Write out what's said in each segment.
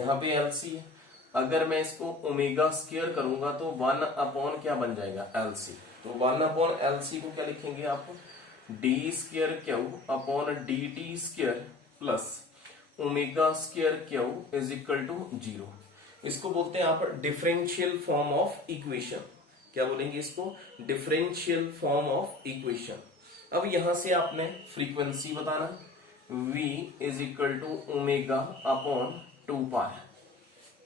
यहाँ पे LC है, अगर मैं इसको ओमेगा स्क्वायर करूंगा तो 1 अपॉन क्या बन जाएगा LC। तो 1 अपॉन LC को क्या लिखेंगे आप, D square Q upon dt square plus omega square Q is equal to 0। इसको बोलते हैं आप डिफरेंशियल फॉर्म ऑफ इक्वेशन। क्या बोलेंगे इसको, डिफरेंशियल फॉर्म ऑफ इक्वेशन। अब यहां से आपने फ्रीक्वेंसी बताना, v is equal to omega upon 2 pi.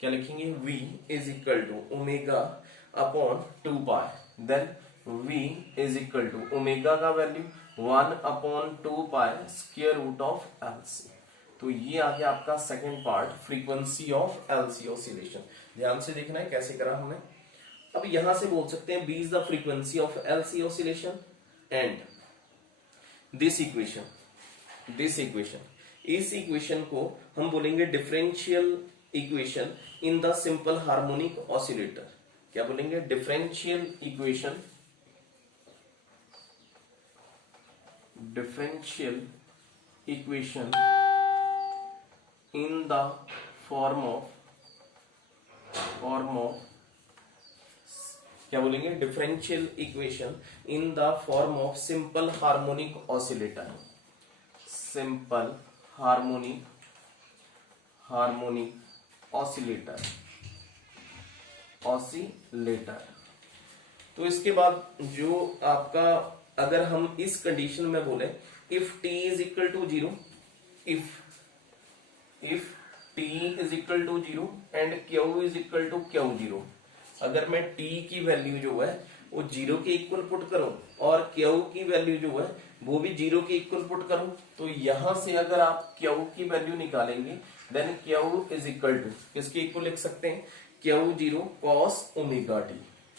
क्या लिखेंगे, v is equal to omega upon 2 pi. Then v is equal to omega का value 1 upon 2 pi square root of LC। तो ये आ गया आपका second part, frequency of LC oscillation. ध्यान से देखना है कैसे करा हमने। अब यहां से बोल सकते हैं b is the frequency of LC oscillation and this equation इस इक्वेशन को हम बोलेंगे differential equation in the simple harmonic oscillator. क्या बोलेंगे, differential equation in the form of क्या बोलेंगे, differential equation in the form of simple harmonic oscillator. Simple harmonic oscillator. तो इसके बाद जो आपका, अगर हम इस कंडीशन में बोले if t is equal to 0, if t is equal to 0 and q is equal to q0, अगर मैं t की वैल्यू जो है वो 0 के इक्वल पुट करूं और q की वैल्यू जो है वो भी 0 के इक्वल पुट करूं, तो यहां से अगर आप q की वैल्यू निकालेंगे then q is equal to किसके इक्वल लिख सकते हैं, q0 cos ओमेगा t।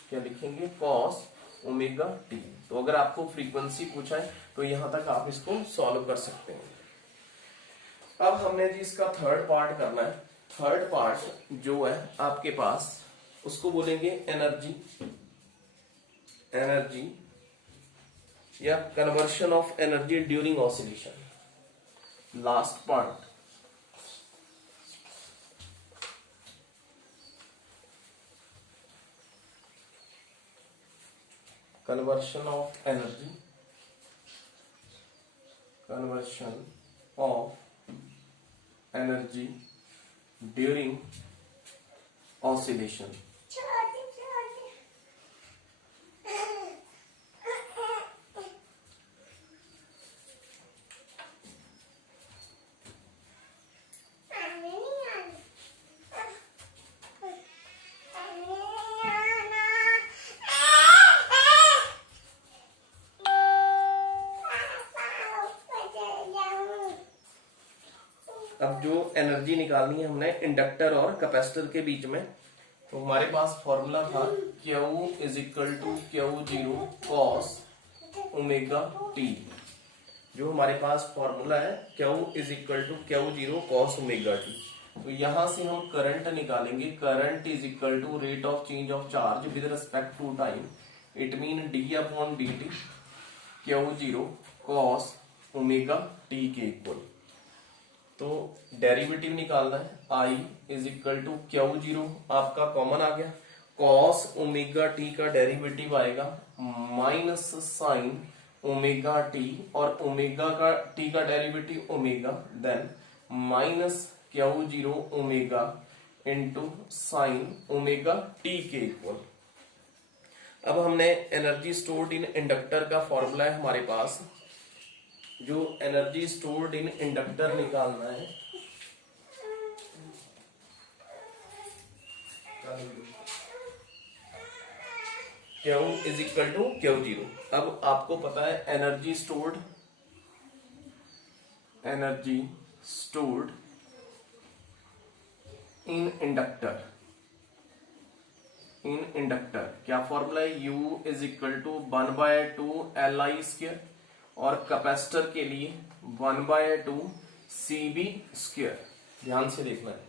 क्या लिखेंगे, cos ओमेगा t। तो अगर आपको फ्रीक्वेंसी पूछा है तो यहां तक आप इसको सॉल्व कर सकते हैं। अब हमने जी इसका थर्ड पार्ट करना है। थर्ड पार्ट जो है आपके पास उसको बोलेंगे एनर्जी या conversion of energy during oscillation. Last part conversion of energy during oscillation. अब जो एनर्जी निकालनी है हमने इंडक्टर और कैपेसिटर के बीच में, तो हमारे पास फॉर्मूला था Q is equal to Q0 cos omega t। जो हमारे पास फॉर्मूला है Q is equal to Q0 cos omega t। तो यहां से हम करंट निकालेंगे, current is equal to rate of change of charge with respect to time, it mean d upon dt Q0 cos omega t के equal. तो derivative निकालना है, I is equal to Q0 आपका कॉमन आ गया, cos omega t का derivative आएगा minus sine omega t और ओमेगा का t का derivative omega, then minus Q0 omega into sine omega t के इक्वल। अब हमने एनर्जी स्टोर्ड इन इंडक्टर का फॉर्मूला है हमारे पास, जो एनर्जी स्टोर्ड इन इंडक्टर निकालना है, Q is equal to Q0। अब आपको पता है एनर्जी स्टोर्ड इन इंडक्टर क्या फॉर्मूला है, U is equal to 1/2 Li square और कैपेसिटर के लिए 1/2 CB स्क्वायर। ध्यान से देखना है।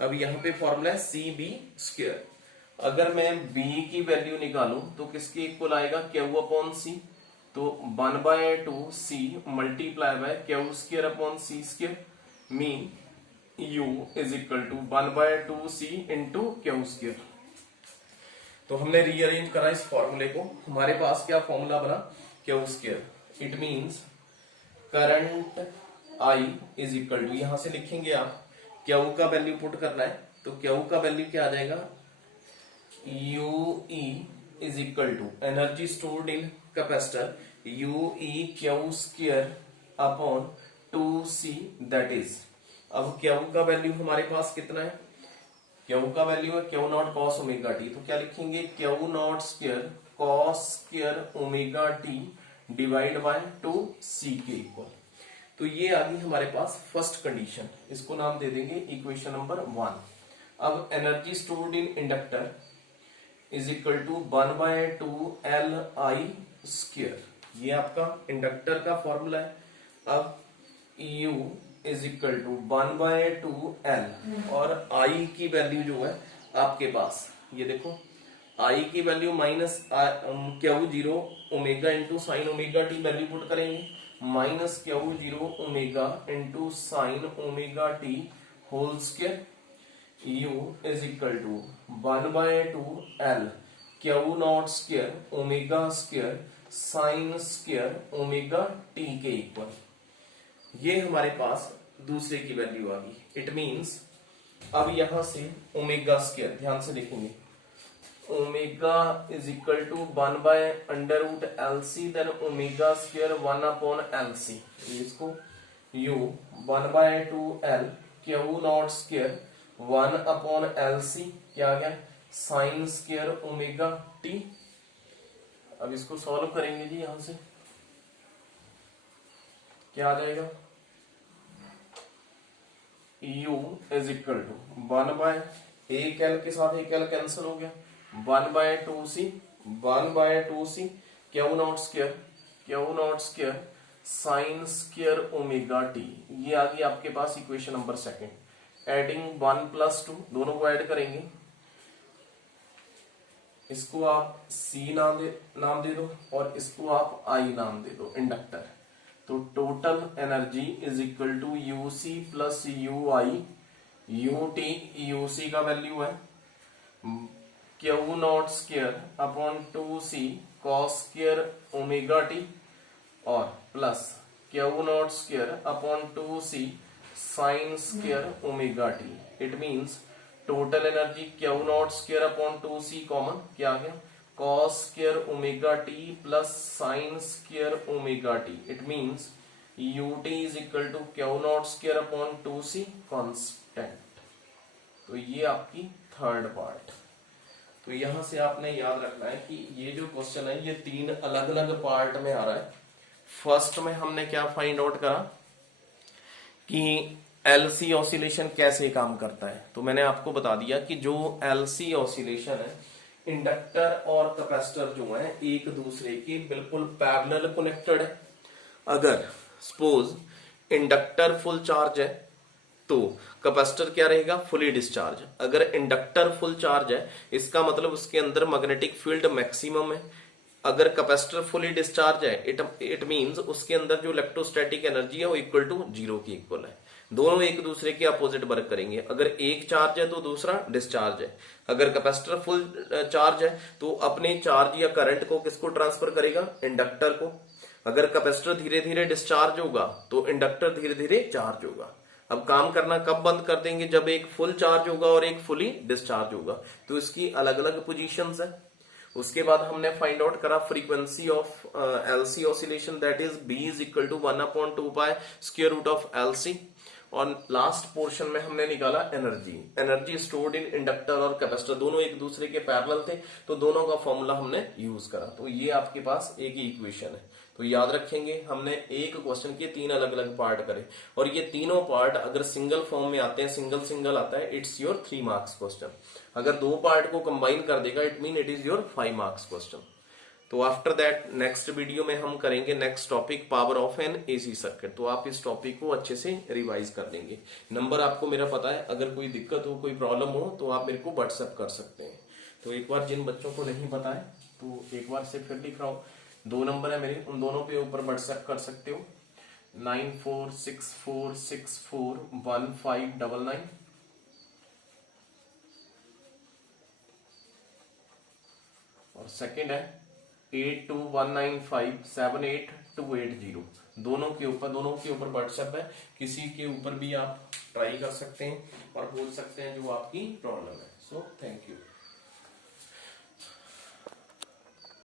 अब यहाँ पे फॉर्मूला है CB स्क्वायर। अगर मैं B की वैल्यू निकालूं तो किसके इक्वल आएगा, Q अपॉन C। तो 1/2 C multiply by Q square upon C square mean U is equal to 1/2C into Q square. तो हमने रीअरेंज करा इस फॉर्मूले को, हमारे पास क्या फॉर्मूला बना, Q square. It means current I is equal to, यहां से लिखेंगे आप क्यू का वैल्यू पुट करना है, तो क्यू का वैल्यू क्या आ जाएगा, UE is equal to energy stored in capacitor UE Q square upon 2C that is. अब क्यू का वैल्यू हमारे पास कितना है, क्यू का वैल्यू है Q not cos omega T, तो क्या लिखेंगे Q not square cos square omega T divide by 2C के इक्वल। तो ये आ गई हमारे पास फर्स्ट कंडीशन, इसको नाम दे देंगे इक्वेशन नंबर 1। अब energy stored in inductor is equal to 1/2 Li square, ये आपका इंडक्टर का फॉर्मूला है। अब U is equal to 1/2 L और I की वैल्यू जो है आपके पास, ये देखो I की value minus Q0 omega into sine omega t value put करेंगे, minus Q0 omega into sine omega t whole square. U is equal to 1/2 L Q not square omega square sine square omega T के equal. ये हमारे पास दूसरे की value आ गई। It means अब यहां से ओमेगा स्क्वायर ध्यान से देखेंगे, omega is equal to 1/√LC then omega square 1/LC। इसको U 1/2 L Q not square 1/LC क्या आ गया, साइन स्क्वायर ओमेगा टी। अब इसको सॉल्व करेंगे जी, यहां से क्या आ जाएगा, U इज इक्वल टू 1/एक L के साथ एक L कैंसिल हो गया, 1/2C q not square sine square omega t. ये आ गई आपके पास इक्वेशन नंबर सेकंड। एडिंग 1 + 2 दोनों को ऐड करेंगे, इसको आप C नाम दे दो और इसको आप I नाम दे दो इंडक्टर। तो total energy is equal to UC plus UI, UT UC का वैल्यू है Q not square upon 2C cos square omega t और plus q not square upon 2C sine square omega t. It means total energy q not square upon 2C common क्या आ गया, cos square omega t plus sine square omega t. It means ut is equal to q not square upon 2C constant. तो ये आपकी third part. तो यहां से आपने याद रखना है कि ये जो क्वेश्चन है ये 3 अलग अलग पार्ट में आ रहा है। फर्स्ट में हमने क्या फाइंड आउट करा कि LC ऑसिलेशन कैसे काम करता है, तो मैंने आपको बता दिया कि जो LC ऑसिलेशन है, इंडक्टर और कैपेसिटर जो है एक दूसरे के बिल्कुल पैरेलल कनेक्टेड है। अगर सपोज इंडक्टर फुल चार्ज है तो कैपेसिटर क्या रहेगा, फुली डिस्चार्ज। अगर इंडक्टर फुल चार्ज है इसका मतलब उसके अंदर मैग्नेटिक फील्ड मैक्सिमम है। अगर कैपेसिटर फुली डिस्चार्ज है इट मींस उसके अंदर जो इलेक्ट्रोस्टैटिक एनर्जी है वो इक्वल टू 0 के इक्वल है। दोनों एक दूसरे के अपोजिट वर्क करेंगे। अगर एक चार्ज है तो दूसरा डिस्चार्ज है। अगर कैपेसिटर फुल चार्ज है तो अपने चार्ज या करंट को किसको ट्रांसफर करेगा, इंडक्टर को। अगर कैपेसिटर धीरे धीरे डिस्चार्ज होगा तो इंडक्टर धीरे धीरे चार्ज होगा। अब काम करना कब बंद कर देंगे, जब एक फुल चार्ज होगा और एक फुली डिस्चार्ज होगा। तो इसकी अलग अलग पोजीशंस है। उसके बाद हमने फाइंड आउट करा frequency of LC oscillation that is B is equal to 1/2 pi square root of LC। और लास्ट पोर्शन में हमने निकाला एनर्जी स्टोर्ड इन इंडक्टर और कैपेसिटर, दोनों एक दूसरे के पैरेलल थे तो दोनों का फॉर्मूला हमने यूज करा। तो ये आपके पास एक ही इक्वेशन है। तो याद रखेंगे हमने एक क्वेश्चन के 3 अलग अलग पार्ट करे और ये तीनों पार्ट अगर सिंगल फॉर्म में आते हैं, सिंगल आता है, इट्स योर 3 मार्क्स क्वेश्चन। अगर 2 पार्ट को कंबाइन कर देगा it mean it is your 5 marks question. तो आफ्टर दैट नेक्स्ट वीडियो में हम करेंगे next topic power of N AC circuit. तो आप इस टॉपिक को अच्छे से रिवाइज कर लेंगे। नंबर आपको मेरा पता है, अगर कोई दिक्कत हो कोई प्रॉब्लम हो तो आप मेरे को व्हाट्सएप कर सकते हैं। तो एक बार जिन बच्चों को नहीं पता है तो एक बार से फिर लिख रहा हूँ, 2 नंबर है मेरे, उन दोनों पे ऊपर व्हाट्सएप कर सकते हो। 9464641599। और सेकंड है 8219578280। दोनों के ऊपर व्हाट्सएप है, किसी के ऊपर भी आप ट्राई कर सकते हैं और पूछ सकते हैं जो आपकी प्रॉब्लम है। So thank you.